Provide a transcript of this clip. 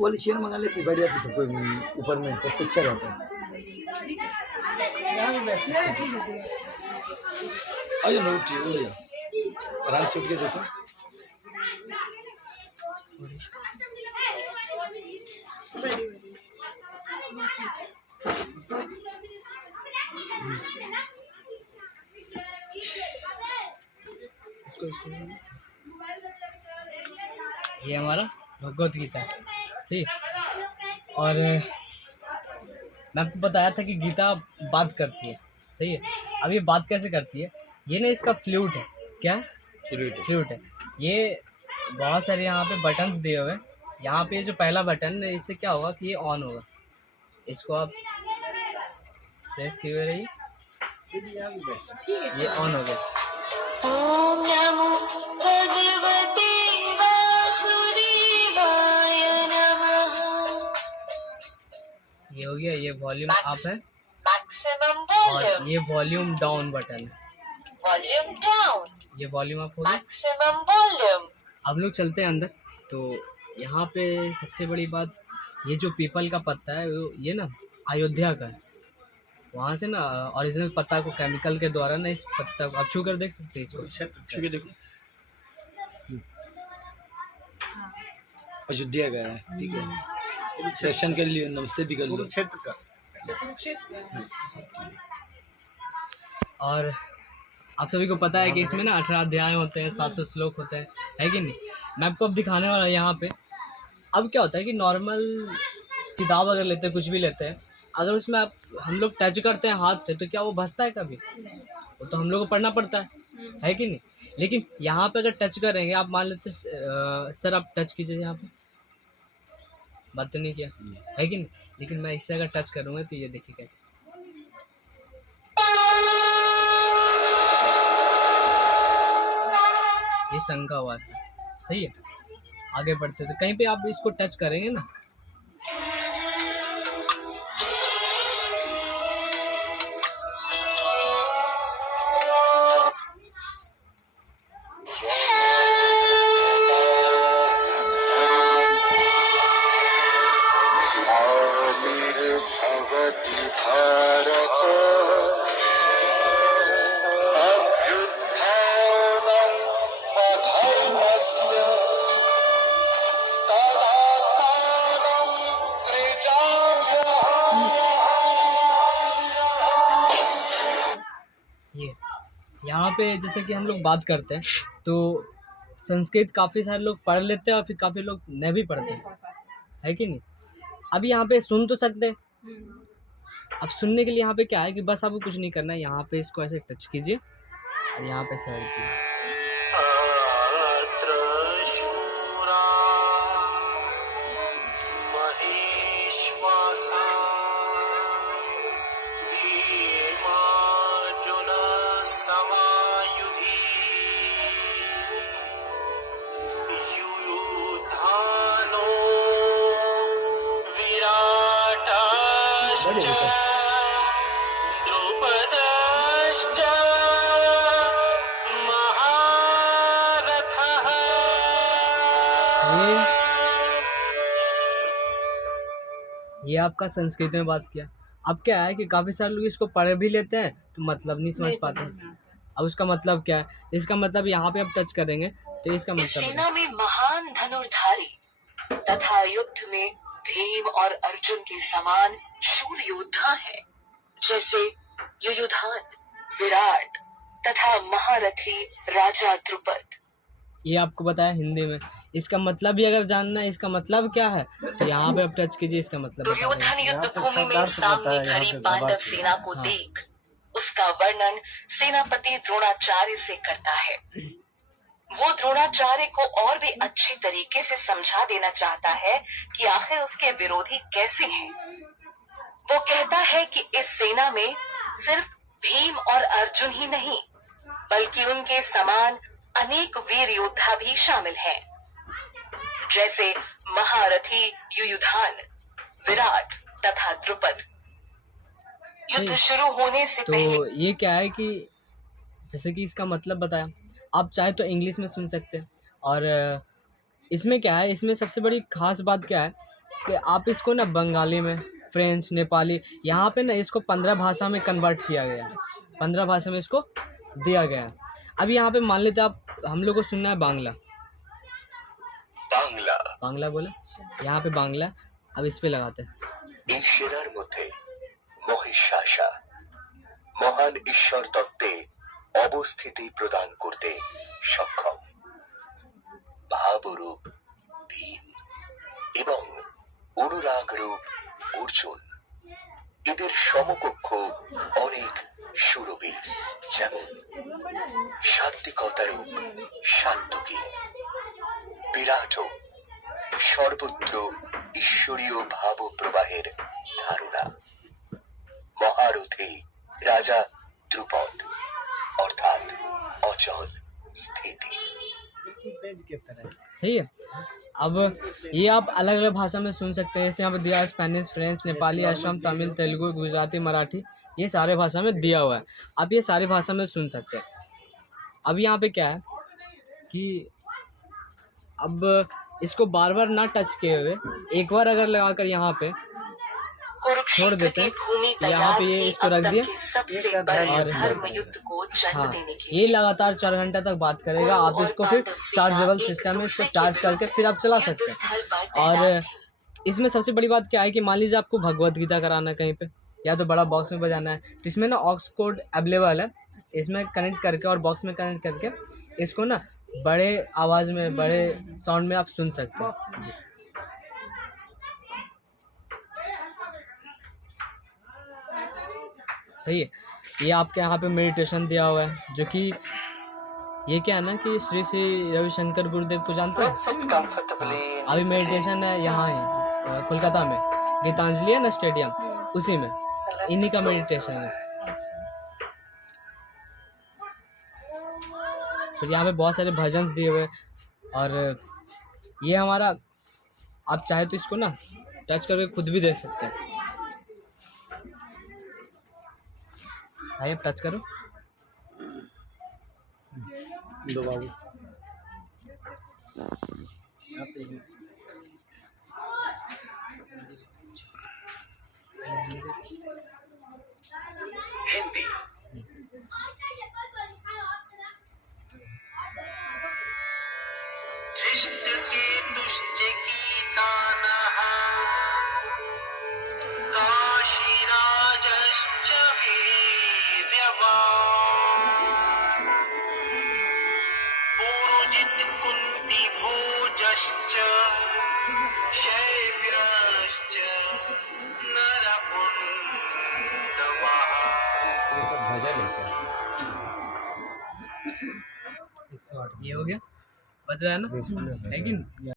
वाली चेयर मंगा लेते बढ़िया तो सबको ऊपर में सबसे अच्छा रहता है। आइए नोट चाहिए आराम से उठ के देखो। ये हमारा भगवत गीता है, सही। और मैं आपको बताया था कि गीता बात करती है, सही है। अब ये बात कैसे करती है, ये ना इसका फ्लूट है। क्या फ्लूट है ये। बहुत सारे यहाँ पे बटन्स दिए हुए हैं। यहाँ पे जो पहला बटन है, इससे क्या होगा कि ये ऑन होगा। इसको आप प्रेस किए रहिए, ये ऑन हो गया। ओम नमो भगवते वासुदेवाय नमः। ये हो गया, ये वॉल्यूम अप है मैक्सिमम और वॉल्यूम, ये वॉल्यूम डाउन बटन है। वॉल्यूम डाउन, ये वॉल्यूम अप हो गया। Maximum volume. अब लोग चलते हैं अंदर। तो यहाँ पे सबसे बड़ी बात, ये जो पीपल का पत्ता है ये ना अयोध्या का है। वहाँ से ना ओरिजिनल पत्ता को केमिकल के द्वारा ना इस पत्ता को आप छू कर देख सकते हैं। इसको छू के देखो। अयोध्या का है, ठीक है। दर्शन कर लियो, नमस्ते भी कर लो। क्षेत्र का और आप सभी को पता है कि इसमें ना 18 अध्याय होते हैं, 700 श्लोक होते हैं, है कि नहीं। मैं आपको अब दिखाने वाला यहाँ पे। अब क्या होता है कि नॉर्मल किताब अगर लेते हैं, कुछ भी लेते हैं, अगर उसमें हम लोग टच करते हैं हाथ से, तो क्या वो बसता है कभी? वो तो हम लोग को पढ़ना पड़ता है कि नहीं। लेकिन यहाँ पे अगर टच करेंगे, आप मान लेते सर आप टच कीजिए यहाँ पे, बात तो नहीं किया है कि नहीं। लेकिन मैं इससे अगर टच करूँगा तो ये देखिए कैसे, ये शंख का आवाज था, सही है। आगे बढ़ते तो कहीं पे आप इसको टच करेंगे ना, ये यहाँ पे जैसे कि हम लोग बात करते हैं तो संस्कृत काफ़ी सारे लोग पढ़ लेते हैं और फिर काफ़ी लोग नहीं भी पढ़ते हैं, है कि नहीं। अभी यहाँ पे सुन तो सकते हैं। अब सुनने के लिए यहाँ पे क्या है कि बस आपको कुछ नहीं करना है, यहाँ पे इसको ऐसे टच कीजिए और यहाँ पे सर्च कीजिए। ये आपका संस्कृत में बात किया। अब क्या है कि काफ़ी सारे लोग इसको पढ़ भी लेते हैं तो मतलब नहीं समझ पाते। अब उसका मतलब क्या है, इसका मतलब यहाँ पे आप टच करेंगे तो इसका मतलब सेना में महान धनुर्धारी तथा युद्ध में भीम और अर्जुन के समान शूर योद्धा है, जैसे युयुधान, विराट तथा महारथी राजा द्रुपद। ये आपको बताया हिंदी में। इसका मतलब भी अगर जानना है इसका मतलब क्या है तो यहाँ पे आप टच कीजिए, इसका मतलब दुर्योधन युद्ध भूमि में सामने खड़ी पांडव सेना को देख उसका वर्णन सेनापति द्रोणाचार्य से करता है। वो द्रोणाचार्य को और भी अच्छी तरीके से समझा देना चाहता है कि आखिर उसके विरोधी कैसे हैं। वो कहता है कि इस सेना में सिर्फ भीम और अर्जुन ही नहीं, बल्कि उनके समान अनेक वीर योद्धा भी शामिल हैं, जैसे महारथी युयुधान, विराट तथा द्रुपद। युद्ध शुरू होने से पहले तो ये क्या है कि जैसे कि इसका मतलब बताया, आप चाहे तो इंग्लिश में सुन सकते हैं और इसमें क्या है, इसमें सबसे बड़ी खास बात क्या है कि आप इसको ना बंगाली में, फ्रेंच, नेपाली, यहाँ पे ना इसको 15 भाषा में कन्वर्ट किया गया है, 15 भाषा में इसको दिया गया है। अब यहाँ पे मान लेते आप, हम लोग को सुनना है बांग्ला, बांग्ला बांग्ला बोले, यहाँ पे बांग्ला, अब इस पे लगाते हैं। এই সেরার মধ্যে মহিষাসা মহান ঈশ্বর তত্ত্বে অবস্থিতি প্রদান করতে সক্ষম, ভাবরূপ ভীম এবং অনুরাগ রূপ অর্জুন, এদের সমকক্ষ অনেক সুরবীর, যেমন সাত্বিকতা রূপ সাত্তকী, বিরাট সর্বত্র ঈশ্বরীয় ভাব প্রবাহের ধারণা, মহারথী রাজা ধ্রুপদ অর্থাৎ অচল স্থিতি। सही है। अब ये आप अलग अलग भाषा में सुन सकते हैं, जैसे यहाँ पे दिया है स्पेनिश, फ्रेंच, नेपाली, असम, तमिल, तेलुगु, गुजराती, मराठी, ये सारे भाषा में दिया हुआ है। आप ये सारे भाषा में सुन सकते हैं। अब यहाँ पे क्या है कि अब इसको बार बार ना टच किए हुए एक बार अगर लगाकर यहाँ पे छोड़ देते हैं, तो यहाँ पे ये इसको रख दिया और हाँ, ये लगातार 4 घंटा तक बात करेगा। आप इसको फिर चार्जेबल सिस्टम में इसको चार्ज करके फिर आप चला सकते हैं। और इसमें सबसे बड़ी बात क्या है कि मान लीजिए आपको भगवत गीता कराना है कहीं पे, या तो बड़ा बॉक्स में बजाना है, तो इसमें ना ऑक्स कोड अवेलेबल है, इसमें कनेक्ट करके और बॉक्स में कनेक्ट करके इसको ना बड़े आवाज़ में, बड़े साउंड में आप सुन सकते हैं जी। सही है। ये आपके यहाँ पे मेडिटेशन दिया हुआ है, जो कि ये क्या है ना कि श्री श्री रविशंकर गुरुदेव को जानते हैं। अभी मेडिटेशन है यहाँ ही कोलकाता में, गीतांजलि है ना स्टेडियम, उसी में इन्हीं का मेडिटेशन है। फिर यहाँ पे बहुत सारे भजन दिए हुए, और ये हमारा, आप चाहे तो इसको ना टच करके खुद भी देख सकते हैं। भाई अब टच करो, दो बाबू हिंदी धृष्ट के दुष्ट की तानः काशीराजश्च वीर्यवान् पुरुजित कुन्ती भोजश्च शैव्यश्च नरपुण्डवः। ये हो गया, बज रहा है ना, है कि नहीं?